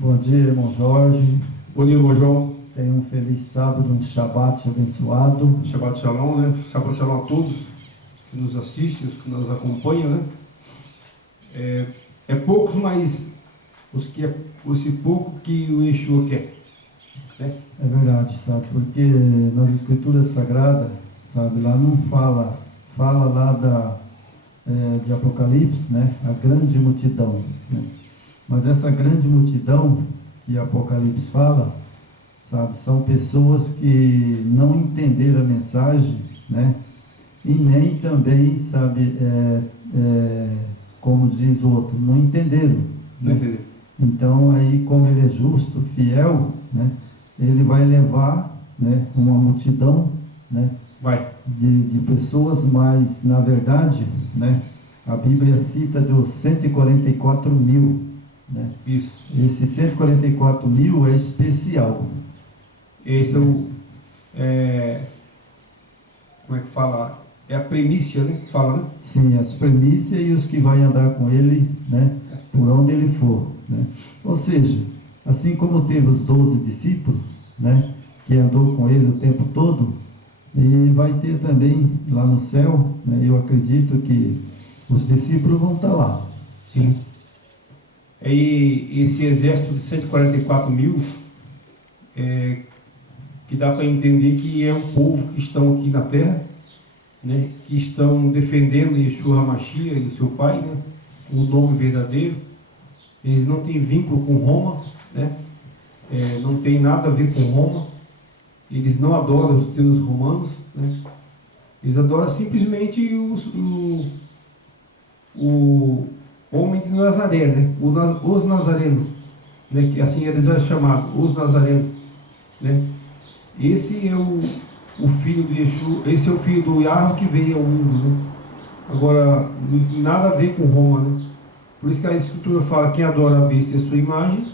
Bom dia, irmão Jorge. Bom dia, irmão João. Tenha um feliz sábado, um Shabat abençoado. Shabbat Shalom, né? Shabbat Shalom a todos que nos assistem, os que nos acompanham, né? É poucos, mas esse pouco que o Yeshua quer, né? É verdade, sabe? Porque nas Escrituras Sagradas, sabe, lá não fala lá de Apocalipse, né? A grande multidão, né? Mas essa grande multidão que Apocalipse fala, sabe, são pessoas que não entenderam a mensagem, né? E nem também, sabe, como diz o outro, não entenderam, Não né? entendeu? Então aí, como ele é justo, fiel, né? Ele vai levar, né, uma multidão, né, Vai. de pessoas, mas na verdade, né, a Bíblia cita dos 144 mil, né? Isso. Esse 144 mil é especial. Esse como é que fala? É a primícia, né? Que fala, né? Sim, as primícias e os que vai andar com ele, né, por onde ele for, né? Ou seja, assim como teve os 12 discípulos, né, que andou com ele o tempo todo, e vai ter também lá no céu, né, eu acredito que os discípulos vão estar lá. Sim. E esse exército de 144 mil, que dá para entender que é o povo que estão aqui na terra, né, que estão defendendo Yeshua HaMashiach e seu pai, né, o nome verdadeiro. Eles não têm vínculo com Roma, né, não tem nada a ver com Roma. Eles não adoram os deuses romanos, né, eles adoram simplesmente o homem de Nazaré, né, os nazarenos, né, que assim eles eram chamados, os nazarenos, né. Esse é o filho de Yeshua, esse é o filho do Yahweh que veio ao mundo, né? Agora, nada a ver com Roma, né? Por isso que a Escritura fala: quem adora a besta e a sua imagem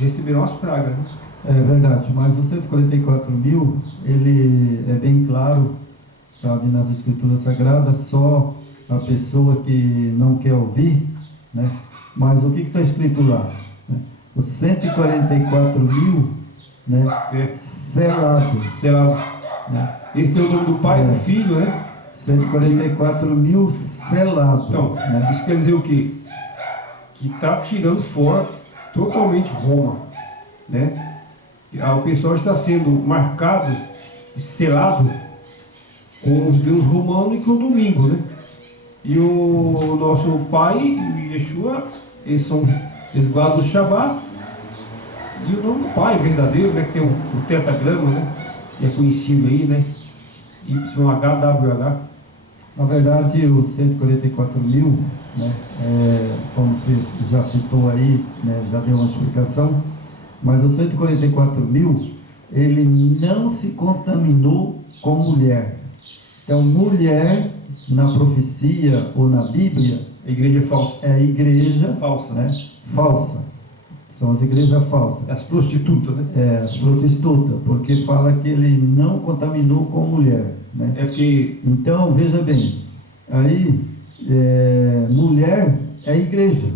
receberão as pragas, né? É verdade, mas os 144 mil, ele é bem claro, sabe, nas Escrituras Sagradas, só a pessoa que não quer ouvir, né? Mas o que está escrito lá? Né? Os 144 mil, né? Selado. Selado. Né? Esse tem o nome do pai, do filho, né? 144 mil selado. Então, né? isso quer dizer o quê? Que está tirando fora totalmente Roma, né? O pessoal está sendo marcado e selado com os deuses romanos e com o domingo, né? E o nosso pai, Yeshua, eles guardam o Shabat e o nome do pai verdadeiro, né? Que tem o tetagrama, né? Que é conhecido aí, né? YHWH. Na verdade, os 144 mil, né, como você já citou aí, né, já deu uma explicação, mas os 144 mil, ele não se contaminou com mulher. Então, mulher, na profecia ou na Bíblia, A igreja é falsa. é igreja Falsa. né, falsa. São as igrejas falsas. As prostitutas, né? As prostitutas, porque fala que ele não contaminou com mulher, né? É porque Então, veja bem, aí, mulher é igreja.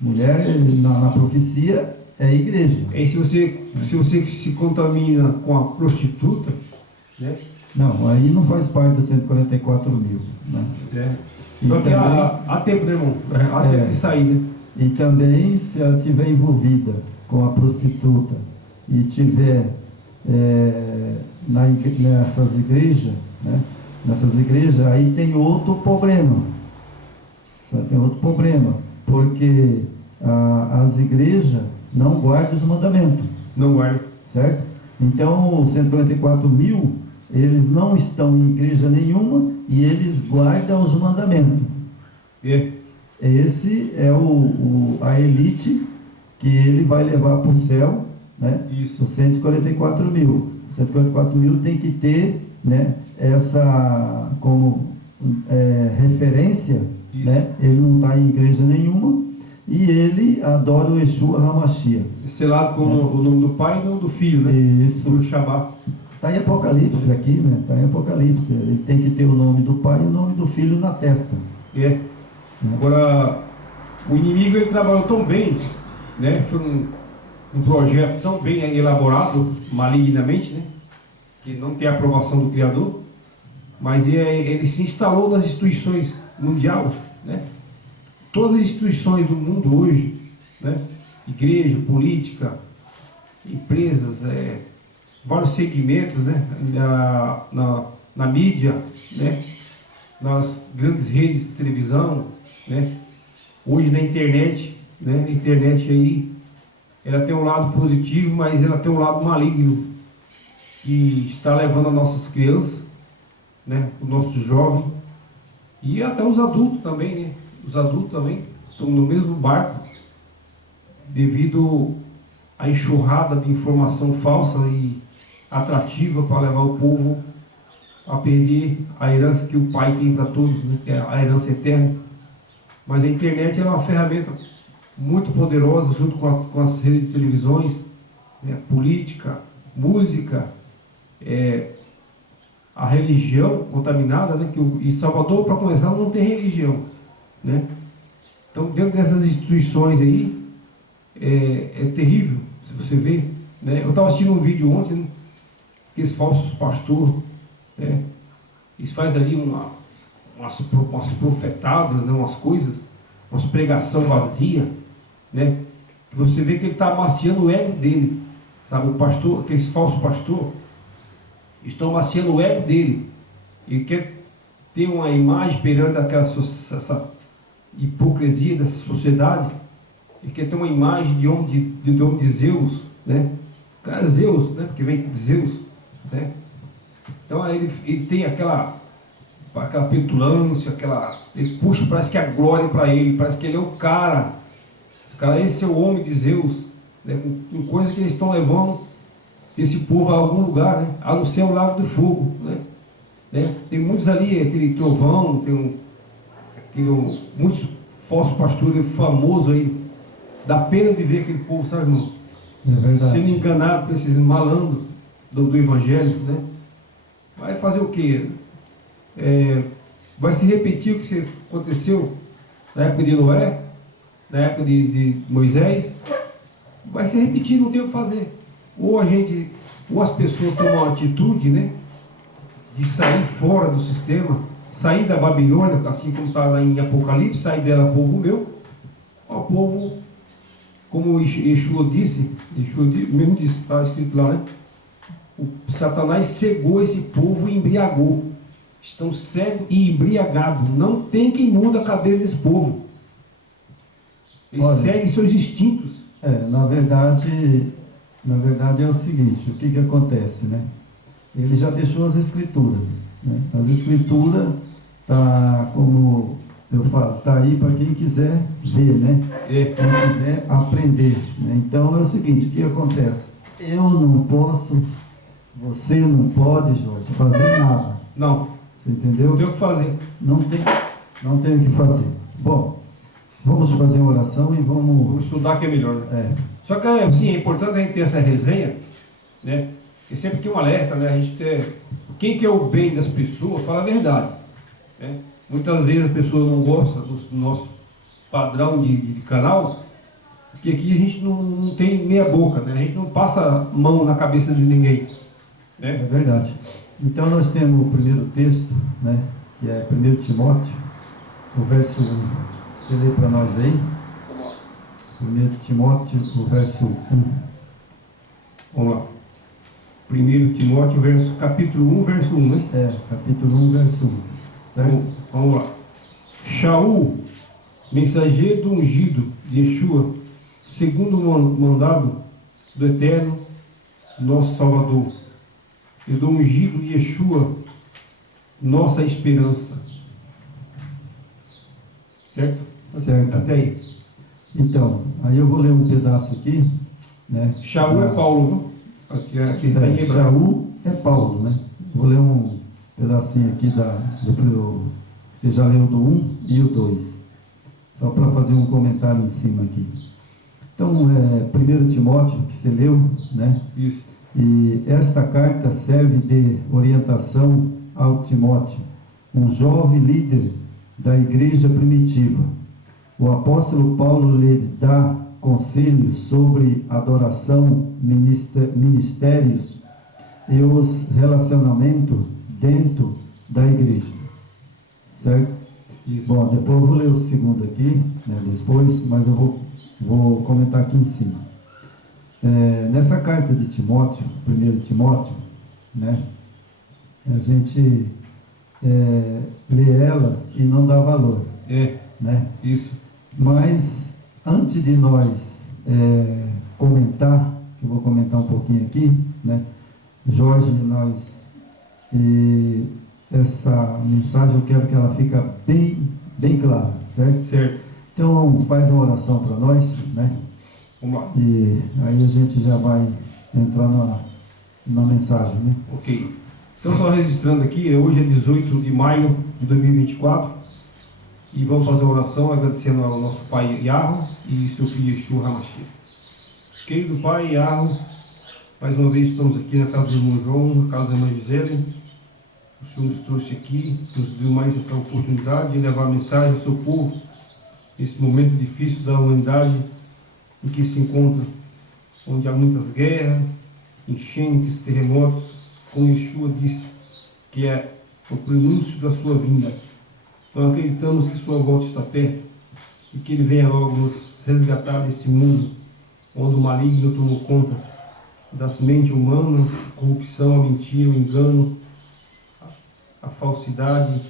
Mulher, na profecia, é igreja. E se você se contamina com a prostituta, né? Não, aí não faz parte dos 144 mil. Né? Só que há tempo, né, irmão? Há tempo de sair, né? E também, se ela estiver envolvida com a prostituta e tiver nessas igrejas, né? Nessas igrejas, aí tem outro problema. Tem outro problema, porque as igrejas não guardam os mandamentos. Não guardam. Certo? Então, os 144 mil, eles não estão em igreja nenhuma e eles guardam os mandamentos. Esse é a elite que ele vai levar para o céu, né? Isso. Os 144 mil. 144 mil tem que ter, né, essa como referência, né? Ele não está em igreja nenhuma e ele adora o Yeshua HaMashiach. Selado com o nome do pai e o nome do filho, né? Isso. No Shabat. Está em Apocalipse aqui, né? Está em Apocalipse. Ele tem que ter o nome do pai e o nome do filho na testa. Agora, o inimigo ele trabalhou tão bem, né? Foi um projeto tão bem elaborado, malignamente, né? Que não tem a aprovação do Criador, mas ele se instalou nas instituições mundiais, né? Todas as instituições do mundo hoje, né? Igreja, política, empresas, vários segmentos, né? Na mídia, né? Nas grandes redes de televisão, né? Hoje na internet, né? A internet aí, ela tem um lado positivo, mas ela tem um lado maligno, que está levando as nossas crianças, né? Os nossos jovens, e até os adultos também, né? Os adultos também estão no mesmo barco, devido à enxurrada de informação falsa e atrativa para levar o povo a perder a herança que o Pai tem para todos, né? Que é a herança eterna. Mas a internet é uma ferramenta muito poderosa, junto com as redes de televisões, né? Política, música, a religião contaminada, né? E Salvador, para começar, não tem religião, né? Então, dentro dessas instituições aí, é terrível, se você ver, né? Eu estava assistindo um vídeo ontem, né? Aqueles falsos pastores, né? Eles fazem ali umas profetadas, né? Umas coisas, umas pregação vazia, né? Que você vê que ele está amaciando o ego dele, sabe? O pastor, aqueles falsos pastores, estão amaciando o ego dele. Ele quer ter uma imagem perante essa hipocrisia dessa sociedade. Ele quer ter uma imagem de homem de Zeus, né? Zeus, né? Porque vem de Zeus, né? Então aí ele tem aquela petulância, ele puxa, parece que a glória para ele, parece que ele é o cara. Esse é o homem de Zeus, né? Com coisas que eles estão levando esse povo a algum lugar, né? A não ser o lago do fogo, né? Tem muitos ali, aquele trovão, muitos falsos pastores famosos aí. Dá pena de ver aquele povo, sabe, irmão? É verdade. Sendo enganado por esses malandros do evangelho, né? Vai fazer o quê? Vai se repetir o que aconteceu na época de Noé, na época de Moisés. Vai se repetir, não tem o que fazer. Ou as pessoas tomam uma atitude, né? De sair fora do sistema, sair da Babilônia, assim como está lá em Apocalipse, sair dela, povo meu. O povo, como Yeshua mesmo disse, está escrito lá, né? O Satanás cegou esse povo e embriagou. Estão cegos e embriagados. Não tem quem muda a cabeça desse povo. Eles seguem seus instintos. Na verdade é o seguinte, o que acontece, né? Ele já deixou as escrituras, né? As escrituras tá, como eu falo, tá aí para quem quiser ver, né? Quem quiser aprender, né? Então é o seguinte, o que acontece? Eu não posso, você não pode, Jorge, fazer nada. Não. Você entendeu? Não tem o que fazer. Não tem o que fazer. Bom, vamos fazer uma oração e vamos estudar que é melhor, né? Só que assim, é importante a gente ter essa resenha, né? E sempre que um alerta, né? A gente quem quer o bem das pessoas, fala a verdade, né? Muitas vezes a pessoa não gosta do nosso padrão de canal, porque aqui a gente não tem meia boca, né? A gente não passa mão na cabeça de ninguém, né? É verdade. Então nós temos o primeiro texto, né? Que é 1 Timóteo, o verso 1. Você lê para nós aí? 1 Timóteo, o verso 1. Vamos lá. 1 Timóteo, capítulo 1, verso 1, né? Capítulo 1, verso 1. Certo? Vamos lá. Shaul, mensageiro do ungido de Yeshua, segundo o mandado do Eterno, nosso Salvador, e do ungido de Yeshua, nossa esperança. Certo? Certo. Até aí. Então, aí eu vou ler um pedaço aqui, né? Shaul é Paulo, viu? Aqui está em hebraico. Shaul é Paulo, né? Vou ler um pedacinho aqui do você já leu do 1 e o 2, só para fazer um comentário em cima aqui. Então, 1 Timóteo, que você leu, né? Isso. E esta carta serve de orientação ao Timóteo, um jovem líder da igreja primitiva. O apóstolo Paulo lhe dá conselhos sobre adoração, ministérios e os relacionamentos dentro da igreja. Certo? Isso. Bom, depois eu vou ler o segundo aqui, né, depois, mas eu vou comentar aqui em cima. Nessa carta de Timóteo, 1 Timóteo, né, a gente lê ela e não dá valor. Né? Isso. Mas, antes de nós comentar, que eu vou comentar um pouquinho aqui, né, Jorge, essa mensagem eu quero que ela fique bem clara, certo? Certo. Então, faz uma oração para nós, né? Vamos lá. E aí a gente já vai entrar na mensagem, né? Ok. Então, só registrando aqui, hoje é 18 de maio de 2024 e vamos fazer uma oração agradecendo ao nosso pai Yahweh e seu filho Yeshua HaMashiach. Querido pai Yahweh, mais uma vez estamos aqui na casa do irmão João, na casa da irmã Gisele. O Senhor nos trouxe aqui, nos deu mais essa oportunidade de levar a mensagem ao seu povo nesse momento difícil da humanidade em que se encontra, onde há muitas guerras, enchentes, terremotos, como Yeshua disse, que é o prenúncio da sua vinda. Então acreditamos que sua volta está perto e que ele venha logo nos resgatar desse mundo onde o maligno tomou conta das mentes humanas, a corrupção, a mentira, o engano, a falsidade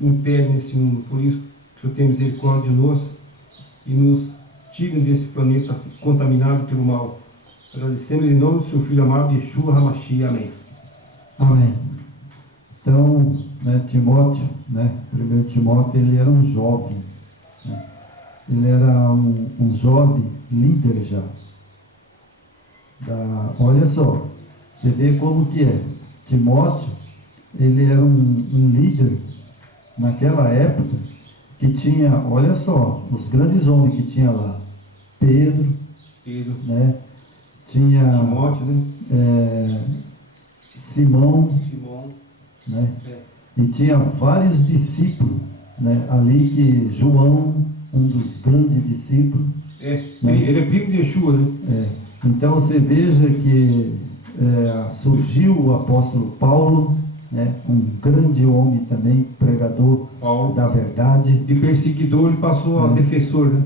impere nesse mundo. Por isso, que o Senhor tenha misericórdia de nós e nos tire desse planeta contaminado pelo mal. Agradecemos em nome do seu Filho amado, Yeshua HaMashiach. Amém. Amém. Então, né, Timóteo, né, 1 Timóteo, ele era um jovem. Né? Ele era um jovem líder já. Olha só, você vê como que é. Timóteo, ele era um líder naquela época que tinha, olha só, os grandes homens que tinha lá. Pedro. Né? Tinha Timóteo, né? Simão. Né? E tinha vários discípulos, né? Ali que João, um dos grandes discípulos. Né? Ele é primo de Yeshua, né? Então você veja que surgiu o apóstolo Paulo, né? Um grande homem também, pregador Paulo, da verdade. De perseguidor ele passou a defensor, né?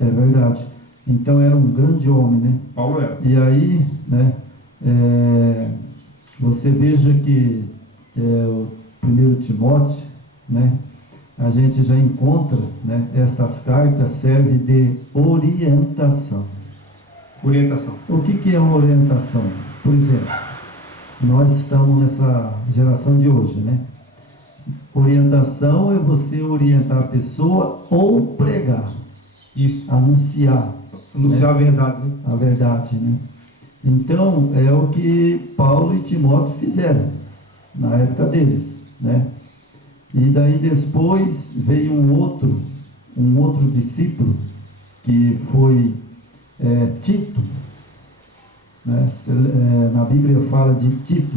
É verdade. Então era um grande homem, né? Paulo era. E aí, né? Você veja que o 1 Timóteo, né? A gente já encontra, né? Estas cartas servem de orientação. Orientação. O que é uma orientação? Por exemplo, nós estamos nessa geração de hoje, né? Orientação é você orientar a pessoa ou pregar. Isso. Anunciar. Anunciar, né? A verdade, né? A verdade, né? Então, é o que Paulo e Timóteo fizeram na época deles, né? E daí depois veio um outro discípulo, que foi Tito, né? Na Bíblia fala de Tito,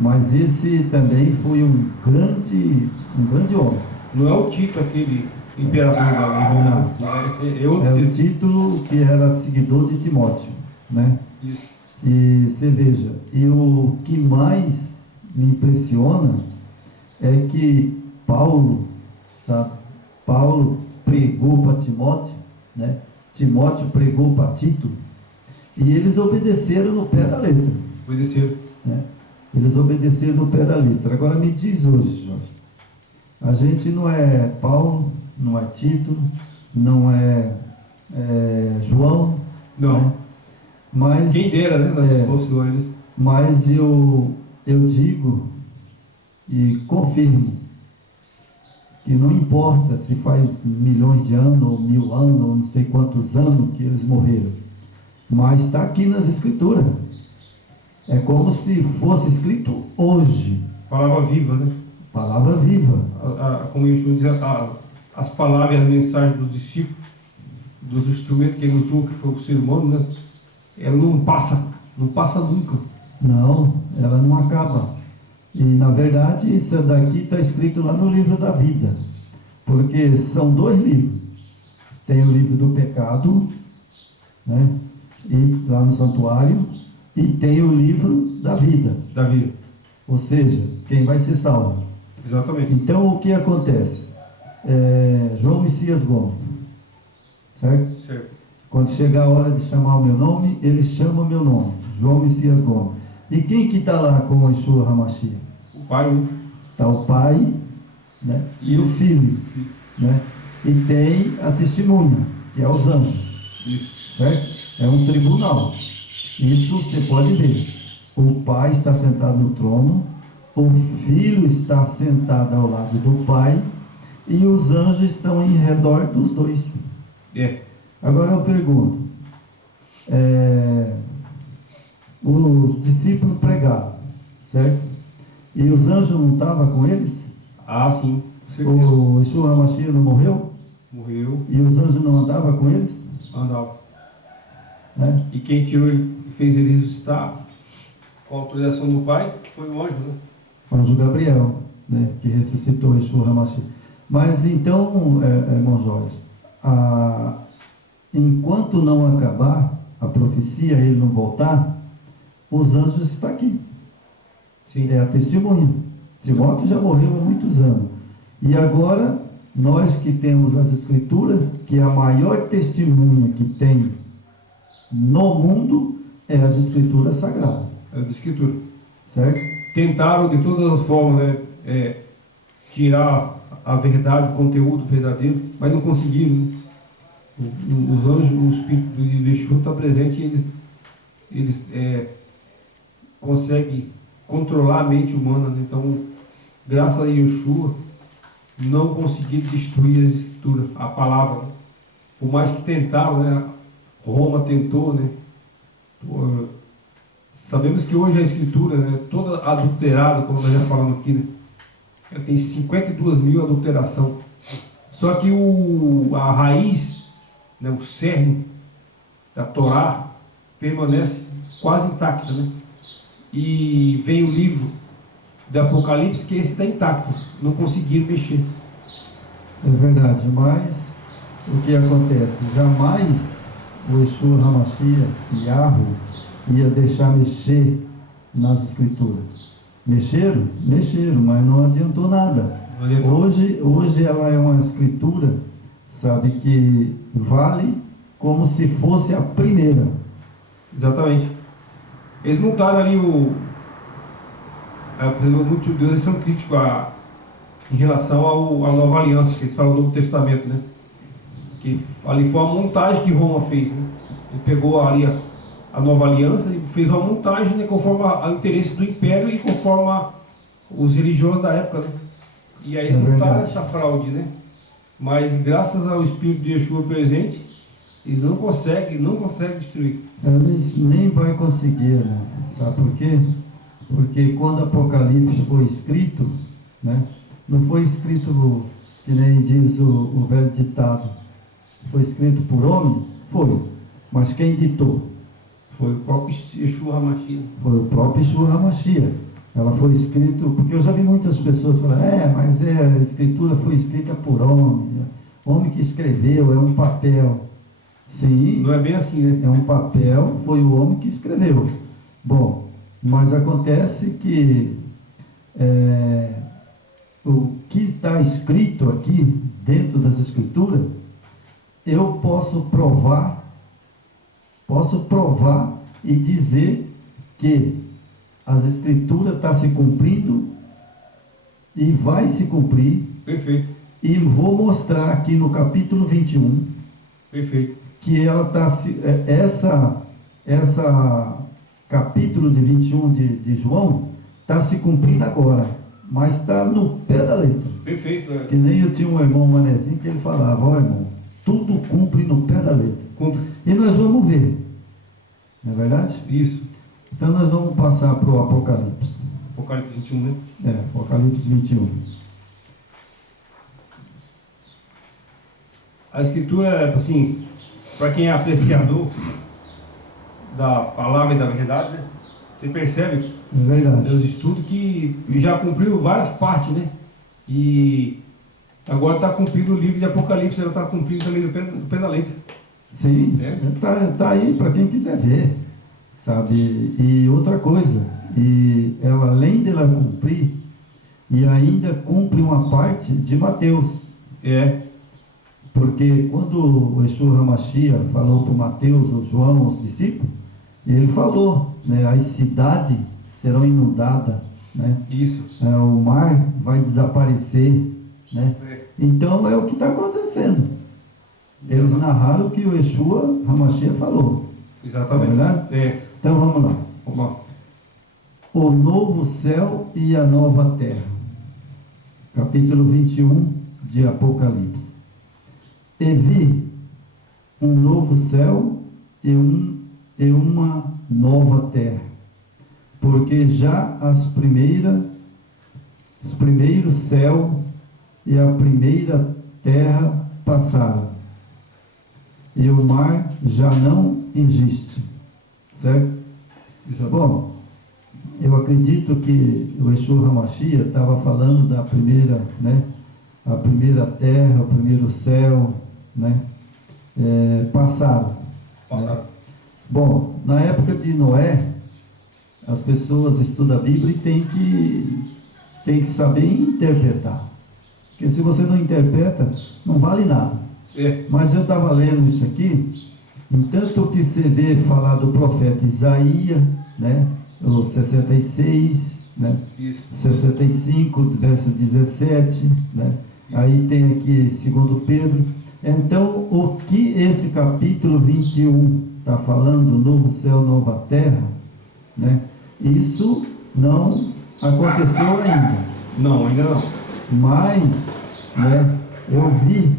mas esse também foi um grande homem. Não é o Tito aquele imperador da Roma, é o Tito que era seguidor de Timóteo, né? Isso. E você veja, e o que mais me impressiona é que Paulo pregou para Timóteo, né? Timóteo pregou para Tito, e eles obedeceram no pé da letra. Obedeceram. Né? Eles obedeceram no pé da letra. Agora me diz hoje, Jorge, a gente não é Paulo, não é Tito, não é João. Não. Né? Mas, quem dera, né? Se fosse eles. Mas eu digo e confirmo que não importa se faz milhões de anos, ou 1000 anos, ou não sei quantos anos que eles morreram, mas está aqui nas Escrituras. É como se fosse escrito hoje. Palavra viva, né? Palavra viva. Como Yeshua diz, as palavras e a mensagem dos discípulos, dos instrumentos que ele usou, que foi o ser humano, né? Ela não passa nunca. Não, ela não acaba. E na verdade isso daqui está escrito lá no livro da vida. Porque são dois livros. Tem o livro do pecado, né? E lá no santuário, e tem o livro da vida. Da vida. Ou seja, quem vai ser salvo. Exatamente. Então o que acontece? João Messias Gomes, certo? Certo. Quando chegar a hora de chamar o meu nome, ele chama o meu nome, João Messias Gomes. E quem que está lá com o Yeshua HaMashiach? O Pai, né? Está o Pai, né? E o Filho, né? E tem a testemunha, que é os anjos. Isso. Certo? É um tribunal. Isso você pode ver. O Pai está sentado no trono, o Filho está sentado ao lado do Pai e os anjos estão em redor dos dois. Agora eu pergunto, os discípulos pregaram, certo? E os anjos não estavam com eles? Ah, sim. Com certeza. O Yeshua HaMashiach não morreu? Morreu. E os anjos não andavam com eles? Andava. Né? E quem tirou ele, fez ele ressuscitar com a autorização do Pai foi o anjo, né? O anjo Gabriel, né? Que ressuscitou Yeshua HaMashiach. Mas então, irmão Jorge, enquanto não acabar a profecia, ele não voltar, os anjos estão aqui. Sim. É a testemunha. Timóteo já morreu há muitos anos. E agora, nós que temos as Escrituras, que a maior testemunha que tem no mundo é as Escrituras Sagradas. É da Escritura. Certo? Tentaram de todas as formas, né, tirar a verdade, o conteúdo verdadeiro, mas não conseguiram. Né? Os anjos, o Espírito de Yeshua está presente e eles conseguem controlar a mente humana. Né? Então, graças a Yeshua, não conseguiram destruir as Escrituras, a palavra. Né? Por mais que tentaram, né? Roma tentou, né? Sabemos que hoje a Escritura, né, toda adulterada, como nós já falamos aqui, né? Ela tem 52 mil adulteração. Só que a raiz, né, o cerne da Torá permanece quase intacta, né? E vem o livro de Apocalipse, que esse está intacto, não conseguiram mexer. É verdade, mas o que acontece? Jamais o Yeshua HaMashiach, Yahweh, ia deixar mexer nas Escrituras. Mexeram? Mexeram, mas não adiantou nada. Hoje ela é uma escritura, sabe, que vale como se fosse a primeira. Exatamente. Eles montaram ali muitos judeus, eles são críticos em relação à nova aliança, que eles falam no Novo Testamento, né? Que ali foi uma montagem que Roma fez, né? Ele pegou ali a nova aliança e fez uma montagem, né, conforme o interesse do império e conforme os religiosos da época, né? E aí eles montaram essa fraude, né? Mas graças ao Espírito de Yeshua presente, eles não conseguem destruir. Eles nem vão conseguir, né? Sabe por quê? Porque quando Apocalipse foi escrito, né, não foi escrito, que nem diz o velho ditado, foi escrito por homem? Foi. Mas quem ditou? Foi o próprio Yeshua HaMashiach. Foi o próprio Yeshua HaMashiach. Ela foi escrita, porque eu já vi muitas pessoas falando, mas a escritura foi escrita por homem, né? Homem que escreveu, é um papel. Sim. Não é bem assim, né? É um papel, foi o homem que escreveu. Bom, mas acontece que o que está escrito aqui dentro das Escrituras, eu posso provar e dizer que as Escrituras estão se cumprindo e vai se cumprir. Perfeito. E vou mostrar aqui no capítulo 21. Perfeito. Que ela está, essa capítulo de 21 de João está se cumprindo agora, mas está no pé da letra. Perfeito. Que nem eu tinha um irmão Manezinho que ele falava, irmão, tudo cumpre no pé da letra. Cumpre. E nós vamos ver, não é verdade? Isso. Então nós vamos passar para o Apocalipse. Apocalipse 21, né? Apocalipse 21. A Escritura, assim, para quem é apreciador da palavra e da verdade, né? Você percebe, é verdade, nos estudos, que já cumpriu várias partes, né? E Agora está cumprindo o livro de Apocalipse, ela está cumprindo também do pé da letra. Sim, É. tá aí para quem quiser ver, sabe? E outra coisa, e ela, além dela cumprir, e ainda cumpre uma parte de Mateus. É. Porque quando o Yeshua HaMashiach falou para Mateus, o João, os discípulos, ele falou, né, as cidades serão inundadas, né? Isso. O mar vai desaparecer, né? É. Então é o que está acontecendo. Eles narraram o que o Yeshua HaMashiach falou. Exatamente. Não é verdade? É. Então vamos lá. Vamos lá. O novo céu e a nova terra. Capítulo 21 de Apocalipse. E vi um novo céu e uma nova terra, porque já os primeiros céu e a primeira terra passaram, e o mar já não existe. Certo? Bom, eu acredito que o Yeshua HaMashiach estava falando da primeira, né? A primeira terra, o primeiro céu, né? Passaram. Bom, na época de Noé, as pessoas estudam a Bíblia e tem que saber interpretar. Porque se você não interpreta, não vale nada. É. Mas eu estava lendo isso aqui, entanto que você vê falar do profeta Isaías, né? O 66, né? Isso. 65, verso 17, né? Aí tem aqui 2 Pedro. Então, o que esse capítulo 21 está falando, novo céu, nova terra, né? Isso não aconteceu ainda. Não, ainda não. Mas, né, eu vi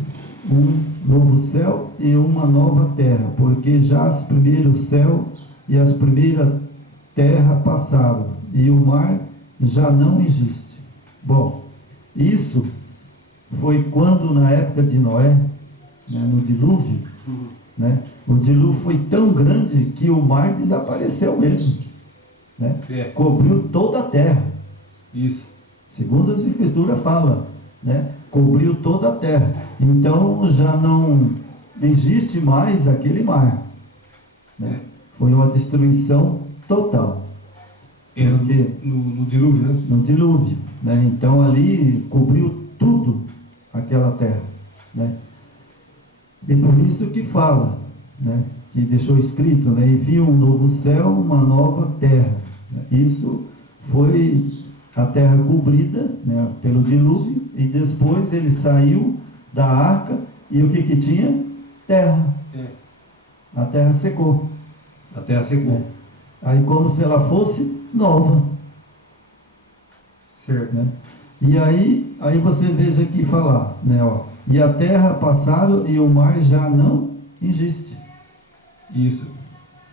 um novo céu e uma nova terra, porque já os primeiros céus e as primeiras terra passaram, e o mar já não existe. Bom, isso foi quando, na época de Noé, né, no dilúvio, né, o dilúvio foi tão grande que o mar desapareceu mesmo, né? É. Cobriu toda a terra. Isso. Segundo as escrituras fala, né? Cobriu toda a terra. Então já não existe mais aquele mar, né? Foi uma destruição total. É, Porque no dilúvio, né? no dilúvio, né? Então ali cobriu tudo aquela terra, né? E por isso que fala, né? Que deixou escrito, né? E viu um novo céu, uma nova terra. Isso foi a terra cobrida, né, pelo dilúvio, e depois ele saiu da arca e o que tinha? Terra. É. A terra secou. A terra secou. Aí como se ela fosse nova. Certo. Né? E aí você veja aqui falar, né, ó, e a terra passaram e o mar já não existe. Isso.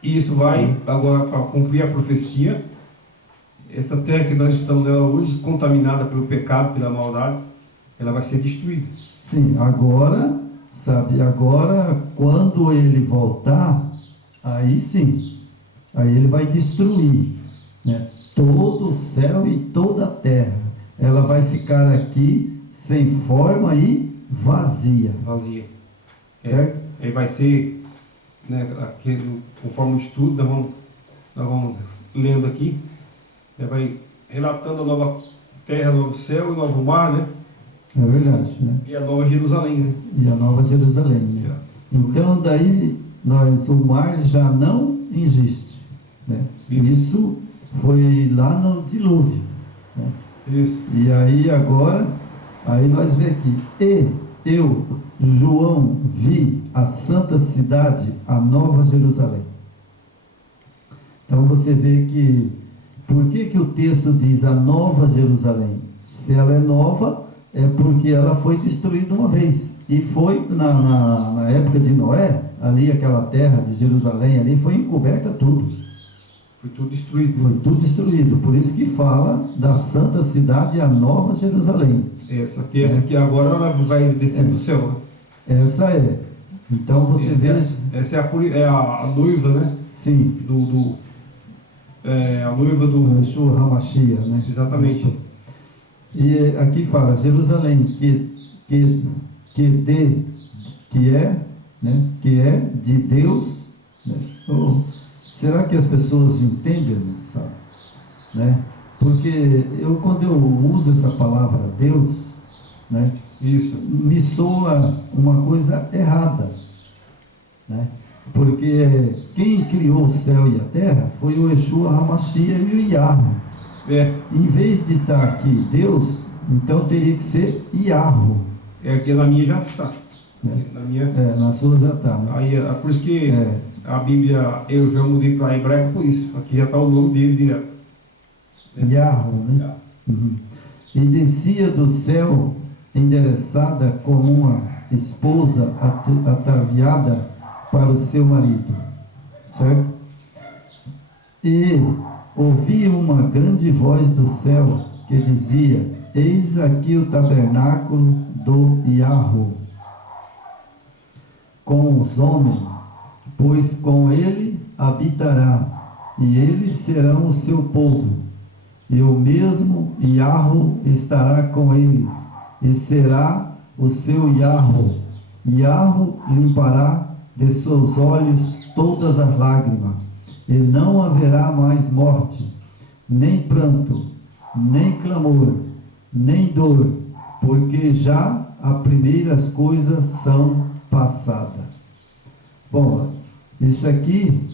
E isso vai agora para cumprir a profecia. Essa terra que nós estamos nela hoje, contaminada pelo pecado, pela maldade, ela vai ser destruída. Sim, agora, sabe, agora quando ele voltar, aí sim, aí ele vai destruir, né, todo o céu e toda a terra. Ela vai ficar aqui sem forma e vazia. Vazia. Certo? Aí vai ser, né, conforme o estudo, nós vamos lendo aqui, né, vai relatando a nova terra, novo céu e novo mar, né? É verdade, né? E a nova Jerusalém, né? E a nova Jerusalém, né? Então daí o mar já não existe, né? Isso foi lá no dilúvio, né? Isso. E aí agora, aí nós vemos aqui, e eu, João, vi a santa cidade, a nova Jerusalém. Então você vê que, por que o texto diz a nova Jerusalém? Se ela é nova, é porque ela foi destruída uma vez. E foi na época de Noé, ali aquela terra de Jerusalém, ali foi encoberta tudo. Foi tudo destruído. Foi tudo destruído. Por isso que fala da santa cidade, a nova Jerusalém. Essa aqui agora ela vai descer do céu, né? Essa é. Então você veja. Essa é a noiva, né? Sim. A noiva do Yeshua HaMashiach, né? Exatamente. E aqui fala, Jerusalém, que que é, né, que é de Deus, né? Será que as pessoas entendem, sabe? Né? Porque quando eu uso essa palavra Deus, né, Isso. me soa uma coisa errada, né? Porque quem criou o céu e a terra foi o Yeshua HaMashiach e o Yahweh. Em vez de estar aqui Deus, então teria que ser Yahweh. Aqui na minha já está. Na minha... na sua já está. Né? Aí, por isso que a Bíblia, eu já mudei para hebraico por isso. Aqui já está o nome dele direto. Yahweh, né? Uhum. E descia do céu endereçada como uma esposa ataviada para o seu marido, certo? E ouvi uma grande voz do céu que dizia: eis aqui o tabernáculo do Yahweh com os homens, pois com ele habitará, e eles serão o seu povo, e o mesmo Yahweh estará com eles, e será o seu Yahweh. Yahweh limpará de seus olhos todas as lágrimas, e não haverá mais morte, nem pranto, nem clamor, nem dor, porque já as primeiras coisas são passadas. Bom, isso aqui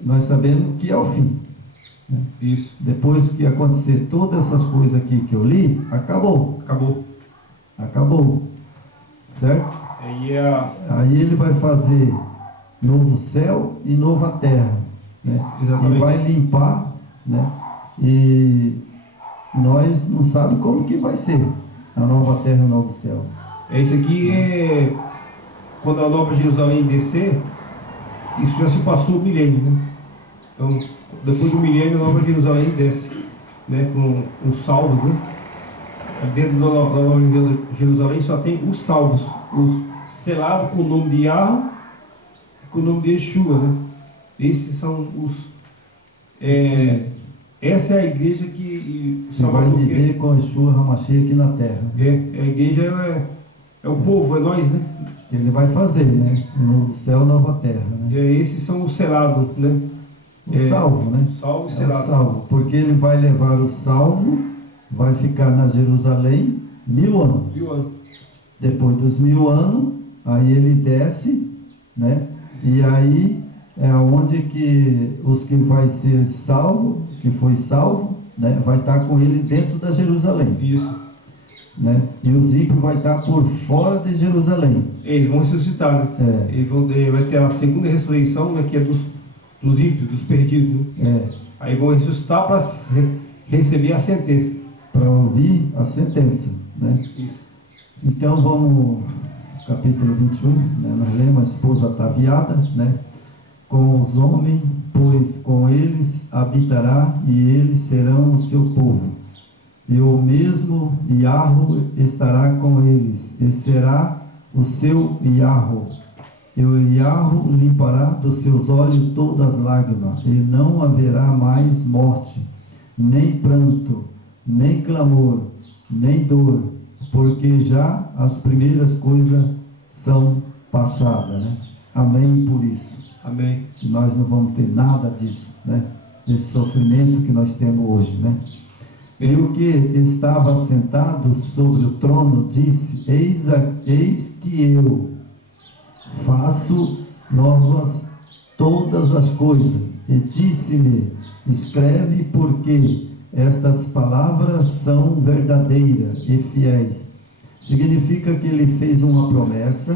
nós sabemos que é o fim. Né? Isso. Depois que acontecer todas essas coisas aqui que eu li, acabou. Acabou. Certo? Aí ele vai fazer novo céu e nova terra. Né? Exatamente. E vai limpar, né? E nós não sabemos como que vai ser a nova terra e o novo céu. Isso aqui é quando a Nova Jerusalém descer, isso já se passou o milênio, né? Então, depois do milênio, a Nova Jerusalém desce, né? Com os salvos, né? Dentro da Nova Jerusalém só tem os salvos, os selados com o nome de Yahweh, com o nome de Yeshua, né? Esses são os... essa é a igreja que vai viver com Yeshua HaMashiach aqui na terra. A igreja é o povo, é nós, né? Ele vai fazer, né? No céu, nova terra, né? Esses são os selados, né? O salvo, né? Salvo e selado. Salvo, porque ele vai levar o salvo, vai ficar na Jerusalém 1000 anos. 1000 anos. Depois dos 1000 anos, aí ele desce, né? E aí é onde que os que vai ser salvo, que foi salvo, né? Vai estar com ele dentro da Jerusalém. Isso. Né? E os ímpios vai estar por fora de Jerusalém. Eles vão ressuscitar, né? Vai ter a segunda ressurreição, né? Que é dos ímpios, dos perdidos. Né? Aí vão ressuscitar para receber a sentença. Para ouvir a sentença, né? Isso. Então vamos, capítulo 21, né? Nós lemos: a esposa ataviada, né? Com os homens, pois com eles habitará, e eles serão o seu povo. E o mesmo Yahweh estará com eles, e será o seu Yahweh. E o Yahweh limpará dos seus olhos todas as lágrimas, e não haverá mais morte, nem pranto, nem clamor, nem dor, porque já as primeiras coisas são passadas, né? Amém por isso. Amém. Nós não vamos ter nada disso, né? Desse sofrimento que nós temos hoje, né? E o que estava sentado sobre o trono disse: eis que eu faço novas todas as coisas. E disse-me: escreve, porque estas palavras são verdadeiras e fiéis. Significa que ele fez uma promessa,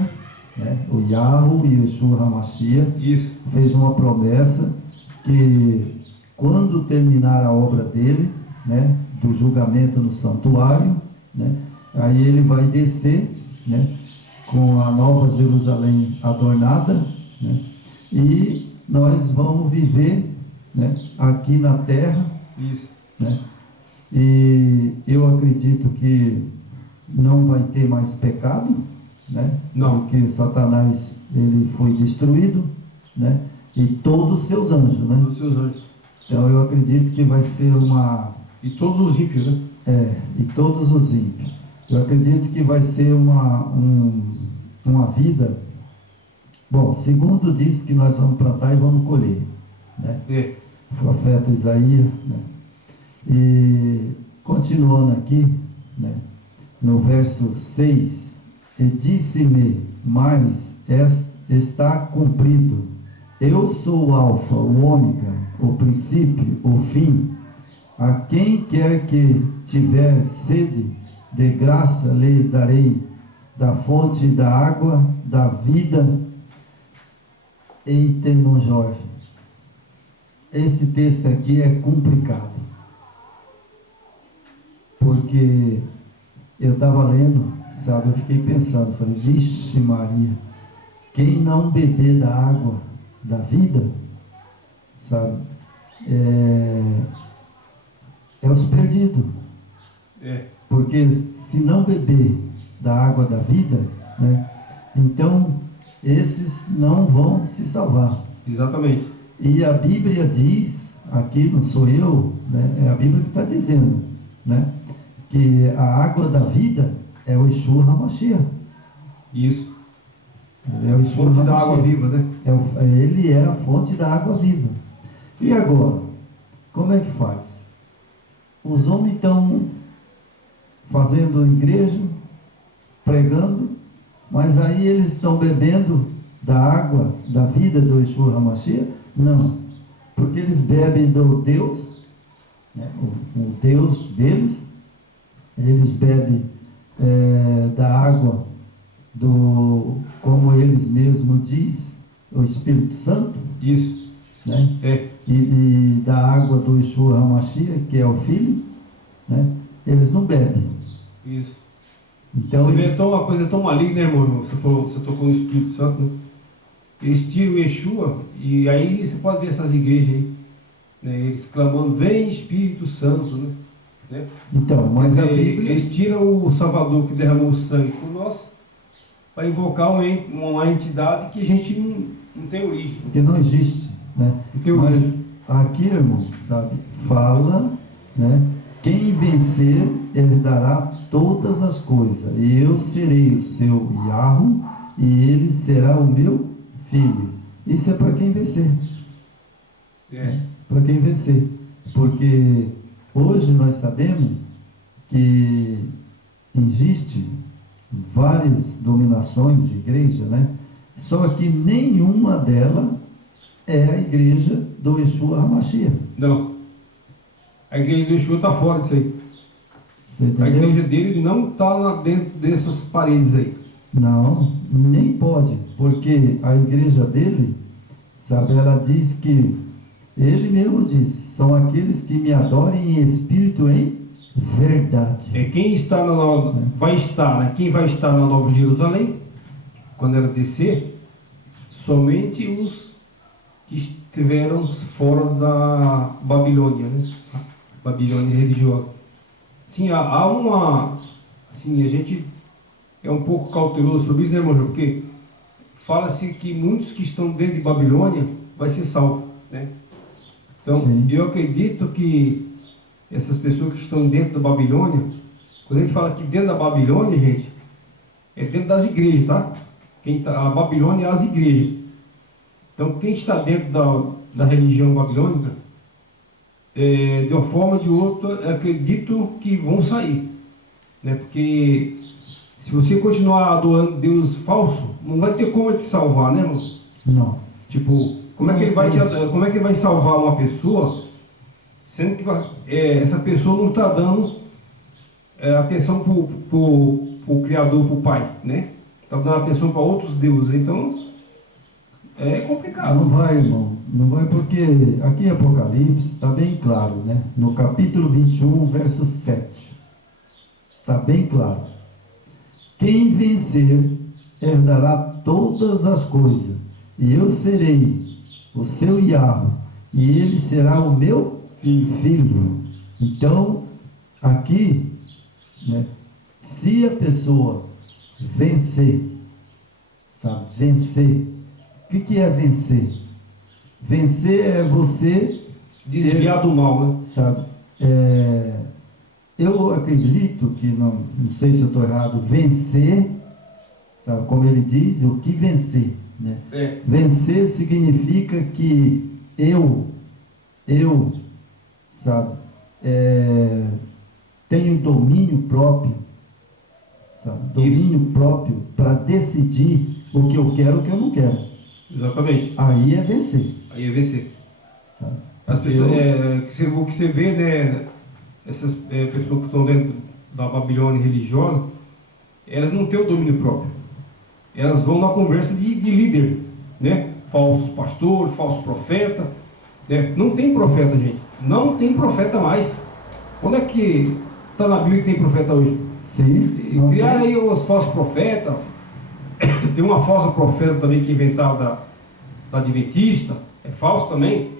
né? O Yahweh e o Yeshua HaMashiach fez uma promessa que quando terminar a obra dele, né, do julgamento no santuário, né, aí ele vai descer, né, com a nova Jerusalém adornada, né, e nós vamos viver, né, aqui na terra. Né, e eu acredito que não vai ter mais pecado, né, porque Satanás ele foi destruído, né, e todos os seus anjos, né? Todos os seus anjos. Então eu acredito que vai ser uma... E todos os ímpios, né? E todos os ímpios. Eu acredito que vai ser uma vida. Bom, segundo diz que nós vamos plantar e vamos colher, né? É. O profeta Isaías, né? E continuando aqui, né? No verso 6, e disse-me, mas está cumprido. Eu sou o alfa, o ômega, o princípio, o fim. A quem quer que tiver sede, de graça lhe darei da fonte da água da vida. Eita, irmão Jorge, esse texto aqui é complicado, porque eu estava lendo, sabe, eu fiquei pensando, falei, vixe Maria, quem não beber da água da vida, sabe, é os perdidos. Porque se não beber da água da vida, né, então esses não vão se salvar. Exatamente. E a Bíblia diz, aqui não sou eu, né, é a Bíblia que está dizendo, né, que a água da vida é o Yeshua HaMashiach. Isso. É o Yeshua Fonte da HaMashiach. água viva, né? Ele é a fonte da água viva. E agora, como é que faz? Os homens estão fazendo igreja, pregando, mas aí eles estão bebendo da água da vida do Yeshua HaMashiach? Não, porque eles bebem do Deus, né, o Deus deles, eles bebem da água do, como eles mesmos diz, o Espírito Santo. Isso. Né? E da água do Yeshua HaMashiach, que é o Filho, né? Eles não bebem. Isso. Então, você vê uma coisa tão maligna, né, irmão? Você tocou no Espírito Santo, né? Eles tiram o Yeshua, e aí você pode ver essas igrejas aí, né? Eles clamando, vem Espírito Santo, né? Então, mas a Bíblia... Eles tiram o Salvador que derramou o sangue por nós, para invocar uma entidade que a gente não tem origem. Que não existe, né? Mas aqui, irmão, sabe, fala, né? Quem vencer herdará todas as coisas, e eu serei o seu Yahweh, e ele será o meu filho. Isso é para quem vencer. Para quem vencer. Porque hoje nós sabemos que existe várias dominações, igreja, né? Só que nenhuma delas é a igreja do Yeshua HaMashiach. Não. A igreja do Yeshua está fora disso aí. A igreja dele não está dentro dessas paredes aí. Não, nem pode, porque a igreja dele, sabe, ela diz que, ele mesmo diz, são aqueles que me adorem em espírito em verdade. Quem está na nova, vai estar, né? Quem vai estar na Nova Jerusalém, quando ela descer, somente os que estiveram fora da Babilônia, né? Babilônia religiosa. Sim, há uma, assim, a gente é um pouco cauteloso sobre isso, né, irmão? Porque fala-se que muitos que estão dentro de Babilônia vai ser salvo, né? Então, sim, eu acredito que essas pessoas que estão dentro da Babilônia, quando a gente fala que dentro da Babilônia, gente, é dentro das igrejas, tá? A Babilônia é as igrejas. Então, quem está dentro da religião babilônica, de uma forma ou de outra, acredito que vão sair, né? Porque se você continuar adorando Deus falso, não vai ter como ele te salvar, né, irmão? Não. Tipo, como é que ele vai salvar uma pessoa, sendo que essa pessoa não está dando atenção para o Criador, para o Pai, né? Está dando atenção para outros deuses. Então, é complicado. Não vai, irmão. Não vai, porque aqui em Apocalipse está bem claro, né? No capítulo 21, verso 7. Está bem claro. Quem vencer herdará todas as coisas, e eu serei o seu Yahweh, e ele será o meu filho. Então, aqui, né, se a pessoa vencer, sabe, vencer, o que é vencer? Vencer é você desviar do mal, né? Sabe, eu acredito que, não sei se eu estou errado, vencer, sabe, como ele diz, o que vencer, né? Vencer significa que eu, sabe, tenho domínio próprio, sabe, domínio próprio para decidir o que eu quero e o que eu não quero. Exatamente. Aí é vencer. Aí é vencer. Sabe? As pessoas, o que você vê, né, essas pessoas que estão dentro da Babilônia religiosa, elas não têm o domínio próprio. Elas vão na conversa de líder, né? Falsos pastores, falsos profetas, né? Não tem profeta, gente. Não tem profeta mais. Onde é que está na Bíblia que tem profeta hoje? Sim. Criar aí os falsos profetas. Tem uma falsa profeta também que inventaram da Adventista. É falso também.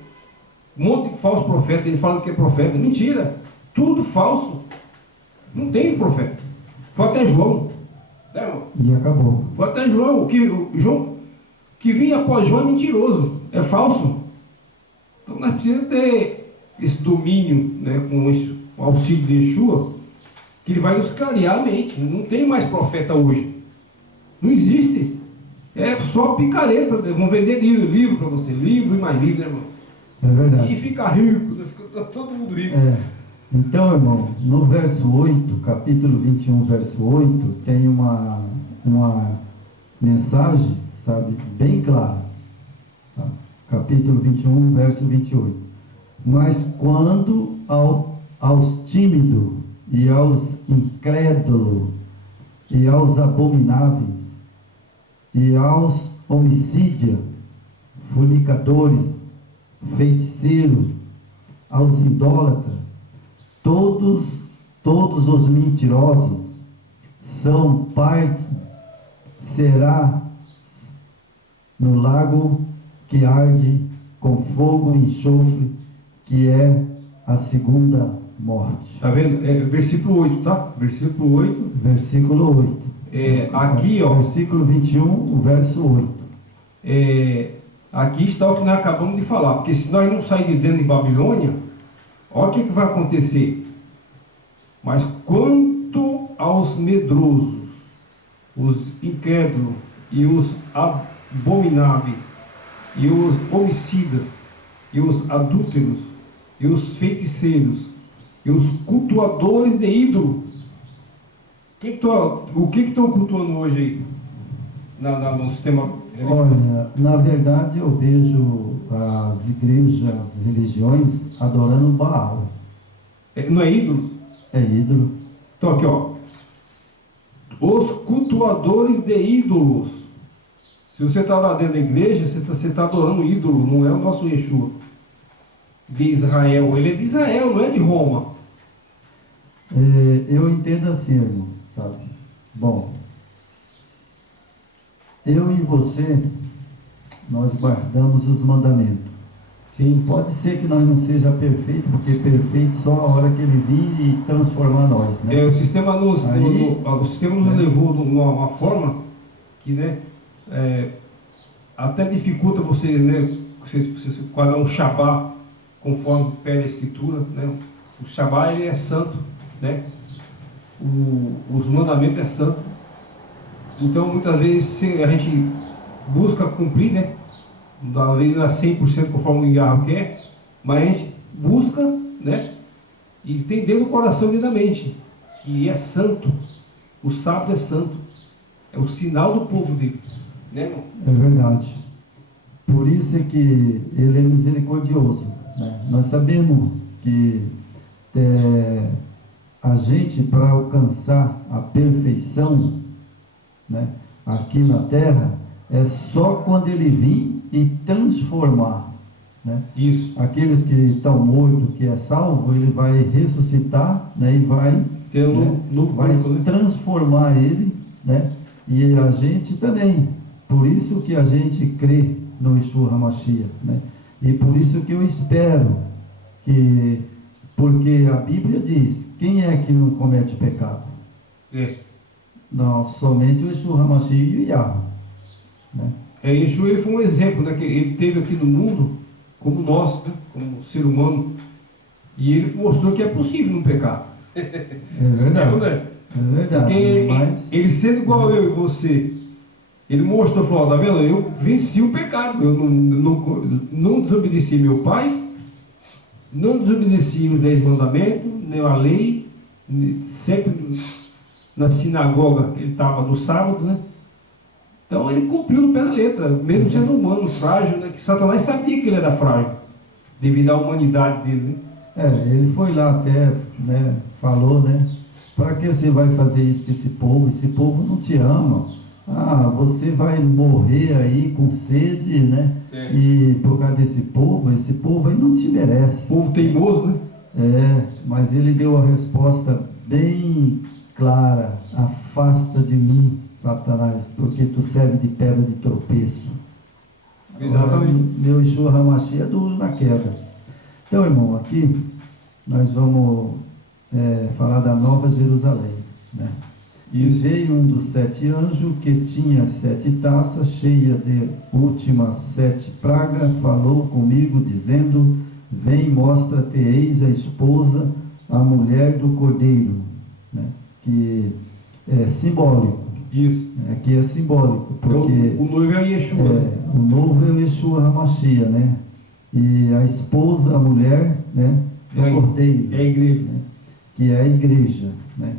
Um monte de falsos profetas, eles falam que é profeta. Mentira. Tudo falso. Não tem profeta. Foi até João. Né, irmão? E acabou. Foi até João. João que vinha após João é mentiroso. É falso. Então nós precisamos ter esse domínio, né, com o auxílio de Yeshua, que ele vai nos clarear a mente. Não tem mais profeta hoje. Não existe. É só picareta. Vão vender livro para você. Livro e mais livro, né, irmão? É verdade. E ficar rico. Fica todo mundo rico. Então, irmão, no verso 8, capítulo 21, verso 8, tem uma mensagem, sabe, bem clara. Sabe? Capítulo 21, verso 28. Mas quando aos tímidos e aos incrédulos e aos abomináveis e aos homicídios, fornicadores, feiticeiros, aos idólatras, todos os mentirosos são parte, será no lago que arde com fogo e enxofre, que é a segunda morte. Tá vendo? Versículo 8, tá? Versículo 8. Versículo 8. Aqui, ó. Versículo 21, o verso 8. Aqui está o que nós acabamos de falar. Porque se nós não sair de dentro de Babilônia, olha o que vai acontecer. Mas quanto aos medrosos, os incrédulos e os abomináveis, e os homicidas, e os adúlteros, e os feiticeiros, e os cultuadores de ídolo. O que estão cultuando hoje aí? No sistema religioso? Olha, na verdade eu vejo as igrejas, as religiões adorando Baal. Não é ídolos? É ídolo. Então aqui, ó. Os cultuadores de ídolos. Se você está lá dentro da igreja, você está adorando ídolo, não é o nosso Yeshua. De Israel. Ele é de Israel, não é de Roma. Eu entendo assim, irmão, sabe? Bom, eu e você, nós guardamos os mandamentos. Sim. Pode ser que nós não seja perfeito, porque perfeito só a hora que ele vir e transformar nós, né? O sistema nos levou de uma forma que, né, até dificulta você, né, você guardar um Shabá conforme pede a Escritura, né? O Shabá, ele é santo, né? Os mandamentos é santo. Então muitas vezes a gente busca cumprir, né? Às vezes não é 100% conforme o Yahweh quer, mas a gente busca, né? E tem dentro do coração e da mente que é santo. O sábado é santo. É o sinal do povo dele, né, irmão? É verdade. Por isso é que ele é misericordioso, né? Nós sabemos que a gente, para alcançar a perfeição, né, aqui na terra, é só quando ele vir e transformar, né? Isso. Aqueles que estão mortos, que é salvo, ele vai ressuscitar, né, e vai ter um novo corpo, né? Transformar ele, né? E a gente também. Por isso que a gente crê no Yeshua HaMashiach, né? E por isso que eu espero porque a Bíblia diz, quem é que não comete pecado? Não, somente o Yeshua HaMashiach e o Yahweh, né? Yeshua, ele foi um exemplo, né, que ele teve aqui no mundo como nós, né, como ser humano, e ele mostrou que é possível não pecar. É verdade. Não é? É verdade. Porque Mas ele sendo igual eu e você, ele mostrou, falou, tá vendo? Eu venci o pecado, eu não desobedeci meu pai, não desobedeci os 10 mandamentos, nem a lei, sempre na sinagoga, ele estava no sábado, né? Então ele cumpriu no pé da letra, mesmo sendo humano, frágil, né? Que Satanás sabia que ele era frágil, devido à humanidade dele, né? ele foi lá até, né, falou, né? Para que você vai fazer isso com esse povo? Esse povo não te ama. Ah, você vai morrer aí com sede, né? E por causa desse povo aí não te merece. Povo teimoso, né? Mas ele deu a resposta bem clara: afasta de mim, Satanás, porque tu serve de pedra de tropeço. Exatamente. Meu Yeshua HaMashiach é duro na queda. Então, irmão, aqui nós vamos falar da Nova Jerusalém, né? E veio um dos 7 anjos que tinha 7 taças cheias de últimas 7 pragas, falou comigo dizendo: vem, mostra-te, eis a esposa, a mulher do Cordeiro, né? Que é simbólico. Isso. Aqui é simbólico, porque o noivo é Yeshua. o noivo é o Yeshua HaMashiach, né? E a esposa, a mulher, né? Do Cordeiro. É a igreja. Né? Que é a igreja, né?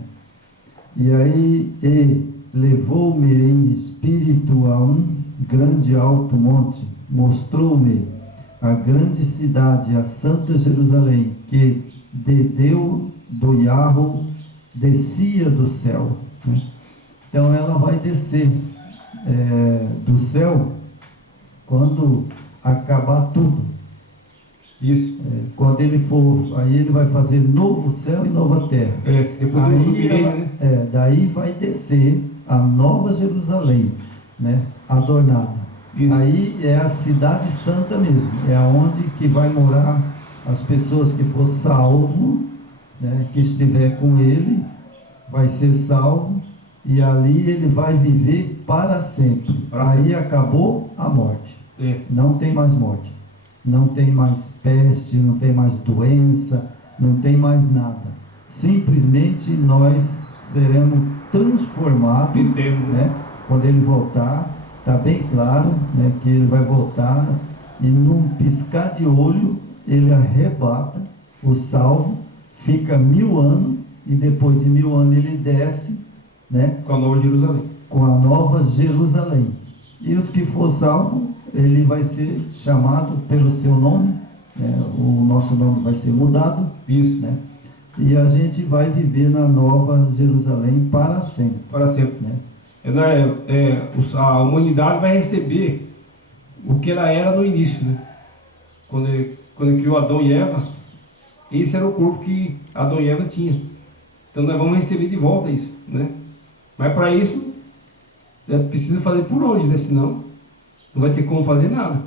E aí levou-me em espírito a um grande alto monte, mostrou-me a grande cidade, a santa Jerusalém, que de Deus do Yahweh descia do céu, né? Então ela vai descer do céu quando acabar tudo. Isso. Quando ele for, aí ele vai fazer novo céu e nova terra. Depois do milênio, né? Daí vai descer a nova Jerusalém, né? Adornada. Isso. Aí é a cidade santa mesmo, é aonde que vai morar as pessoas que for salvo, né? Que estiver com ele, vai ser salvo, e ali ele vai viver para sempre. Aí acabou a morte. Não tem mais morte. Não tem mais peste, não tem mais doença, não tem mais nada. Simplesmente nós seremos transformados, né? Quando ele voltar, está bem claro, né, que ele vai voltar e num piscar de olho ele arrebata o salvo, fica 1000 anos e depois de 1000 anos ele desce, né, com a Nova Jerusalém. Com a Nova Jerusalém. E os que for salvo, ele vai ser chamado pelo seu nome, né? O nosso nome vai ser mudado. Isso. Né? E a gente vai viver na Nova Jerusalém para sempre. Para sempre. Né? A humanidade vai receber o que ela era no início, né? Quando ele criou Adão e Eva, esse era o corpo que Adão e Eva tinham. Então nós vamos receber de volta isso, né? Mas para isso, precisa fazer por onde, né? Senão não vai ter como fazer nada.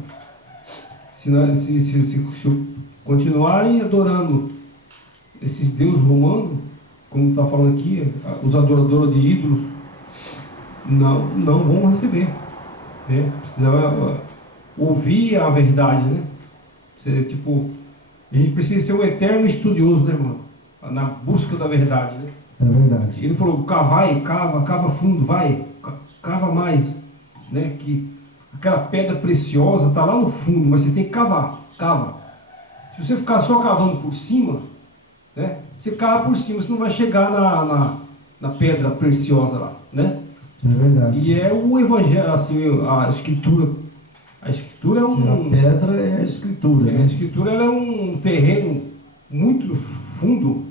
Se continuarem adorando esses deuses romanos, como está falando aqui, os adoradores de ídolos, não vão receber, né? Precisa ouvir a verdade, né? A gente precisa ser um eterno estudioso, né, irmão? Na busca da verdade, né? É verdade. Ele falou, cava fundo, cava mais, né? Que aquela pedra preciosa está lá no fundo, mas você tem que cava. Se você ficar só cavando por cima, né? Você cava por cima, você não vai chegar na pedra preciosa lá, né? É verdade. E é o evangelho, assim, a escritura. A escritura é a pedra é a escritura. A escritura ela é um terreno muito fundo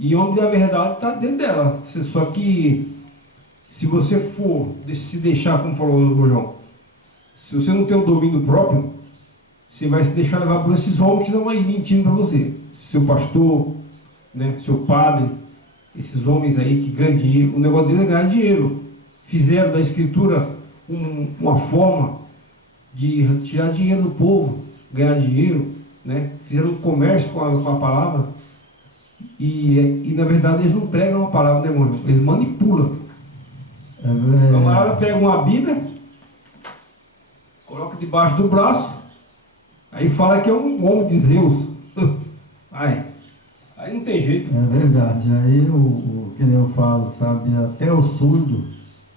e onde a verdade está dentro dela. Só que se você for se deixar, como falou o João, se você não tem um domínio próprio, você vai se deixar levar por esses homens que estão aí mentindo para você. Seu pastor, né, seu padre, esses homens aí que ganham dinheiro. O negócio deles é ganhar dinheiro. Fizeram da escritura uma forma de tirar dinheiro do povo, ganhar dinheiro, né? Fizeram um comércio com a palavra e na verdade eles não pregam a palavra, né, irmão? Eles manipulam. O camarada pega uma Bíblia, coloca debaixo do braço, aí fala que é um homem de Zeus. Aí Aí não tem jeito. É verdade. Aí que nem eu falo, sabe, até o surdo,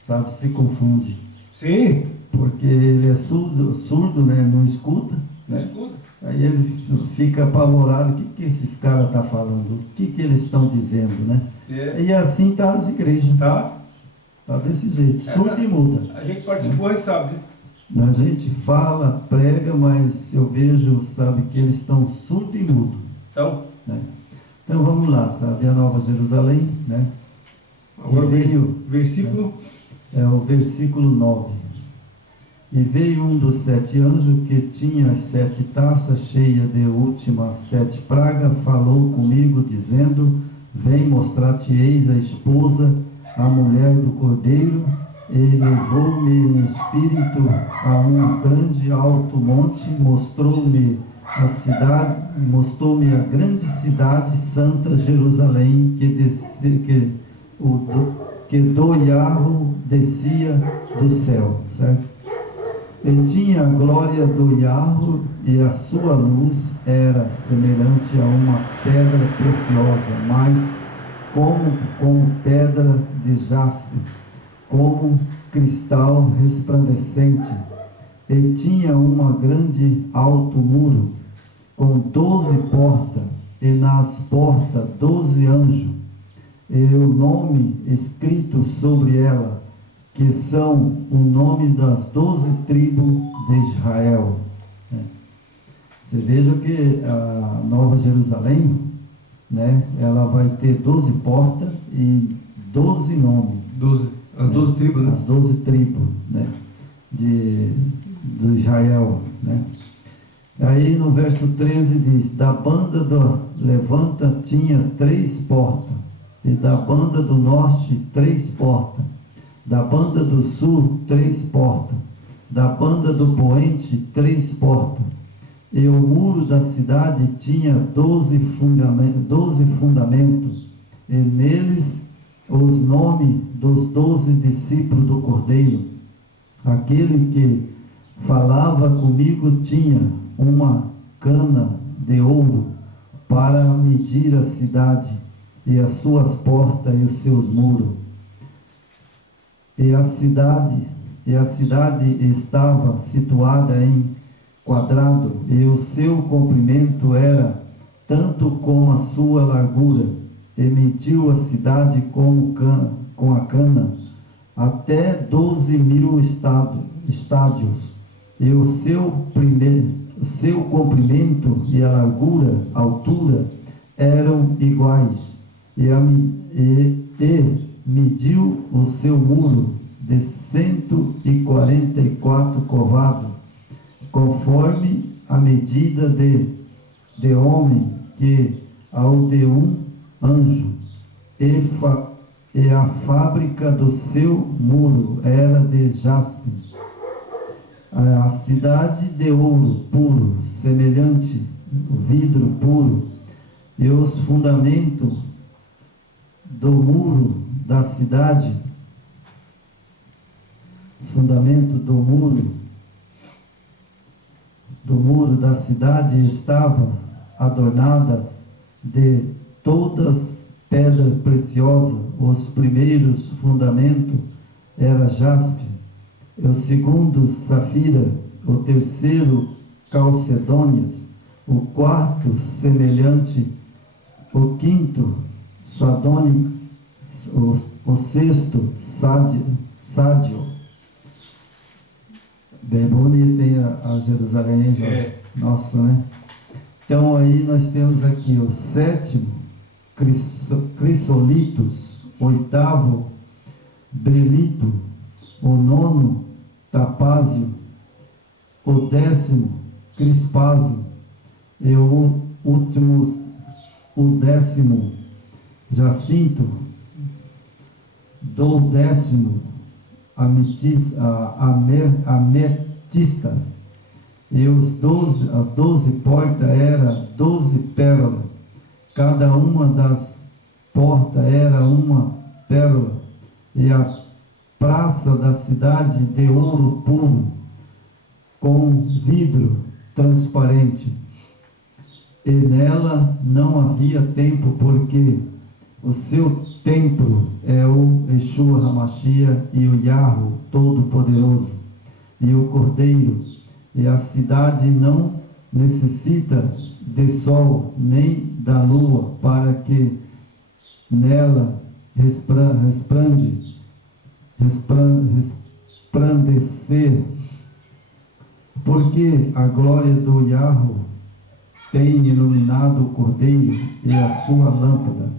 sabe, se confunde. Sim, Porque ele é surdo, né? Não escuta, não né? escuta. Aí ele fica apavorado, o que esses caras estão falando? O que eles estão dizendo, né? É. E assim tá as igrejas. Tá? Tá desse jeito, surdo e muda. A gente participou, a gente sabe, né? A gente fala, prega, mas eu vejo, sabe, que eles estão surdo e mudo. Então, Né? Então vamos lá, sabe, a Nova Jerusalém, né? agora o E veio, versículo. é o versículo 9. E veio um dos 7 anjos que tinha as 7 taças cheias de últimas 7 pragas, falou comigo, dizendo: Vem mostrar-te-eis a esposa, a mulher do Cordeiro. E levou-me em espírito a um grande alto monte, mostrou-me a cidade, mostrou-me a grande cidade santa Jerusalém, que do Iarro descia do céu, certo? E tinha a glória do Iarro, e a sua luz era semelhante a uma pedra preciosa, mas como pedra de jaspe, como cristal resplandecente. E tinha uma grande alto muro, com 12 portas, e nas portas 12 anjos, e o nome escrito sobre ela, que são o nome das 12 tribos de Israel. Você veja que a Nova Jerusalém, né, ela vai ter 12 portas e 12 nomes. 12. As 12 tribos, né? As 12 tribos, né, do Israel, né. Aí no verso 13 diz: da banda do Levanta tinha 3 portas, e da banda do norte 3 portas, da banda do sul 3 portas, da banda do poente 3 portas. E o muro da cidade tinha 12 fundamentos, e neles os nomes dos 12 discípulos do Cordeiro. Aquele que falava comigo tinha uma cana de ouro para medir a cidade, e as suas portas e os seus muros. E a cidade estava situada em quadrado, e o seu comprimento era tanto como a sua largura, e mediu a cidade com a cana até 12.000 estádios, e o seu comprimento e a largura, a altura, eram iguais, e mediu o seu muro de 144 covados, conforme a medida de homem, que ao de um anjo, e a fábrica do seu muro era de jaspe. A cidade de ouro puro, semelhante vidro puro, e os fundamentos do muro da cidade, da cidade estavam adornadas de todas pedras preciosas. Os primeiros fundamentos era jaspe, o segundo safira, o terceiro calcedônias, o quarto semelhante, o quinto sardônico, o sexto sádio. Bem bonito, hein, a Jerusalém, Jorge? É. Nossa, né? Então aí nós temos aqui o 7º crisolitos, 8º brilito, o 9º tapázio, o 10º crispázio, e o último, o 10º jacinto, do 10º ametista, e as 12 portas eram 12 pérolas, cada uma das portas era uma pérola, e a praça da cidade de ouro puro, com vidro transparente, e nela não havia templo, porque o seu templo é o Yeshua HaMashiach e o Yahweh Todo-Poderoso e o Cordeiro, e a cidade não necessita de sol nem da lua para que nela resplandecer, porque a glória do Yahweh tem iluminado o Cordeiro e a sua lâmpada,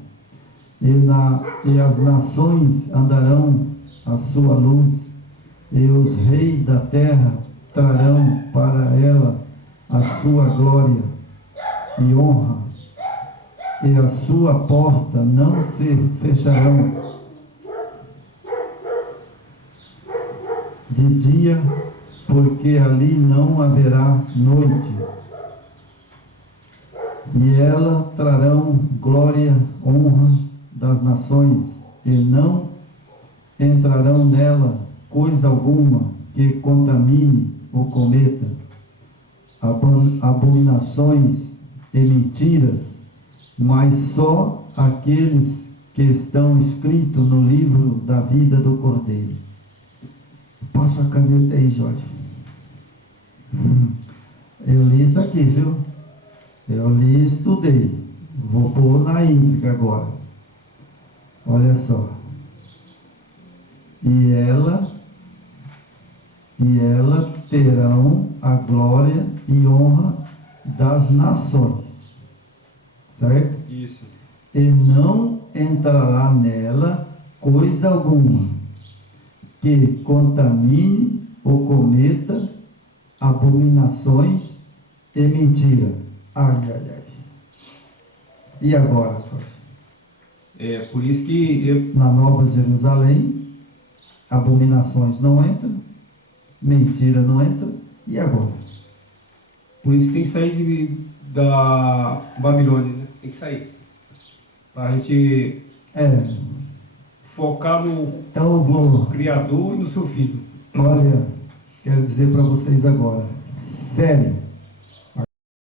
e as nações andarão à sua luz, e os reis da terra trarão para ela a sua glória e honra, e a sua porta não se fecharão de dia, porque ali não haverá noite, e ela trarão glória, honra das nações, e não entrarão nela coisa alguma que contamine ou cometa abominações e mentiras, mas só aqueles que estão escritos no livro da vida do Cordeiro. Passa a caneta aí, Jorge. Eu li isso aqui, viu? Eu li e estudei. Vou pôr na íntegra agora. Olha só. E ela terão a glória e honra das nações. Certo? Isso. E não entrará nela coisa alguma que contamine ou cometa abominações e mentira. Ai, ai, ai. E agora, Jorge? É por isso que Na Nova Jerusalém, abominações não entram, mentira não entra, e agora? por isso que tem que sair da Babilônia, né? Tem que sair. Para a gente focar no Então eu vou, Criador e no seu Filho. olha, quero dizer para vocês agora, sério,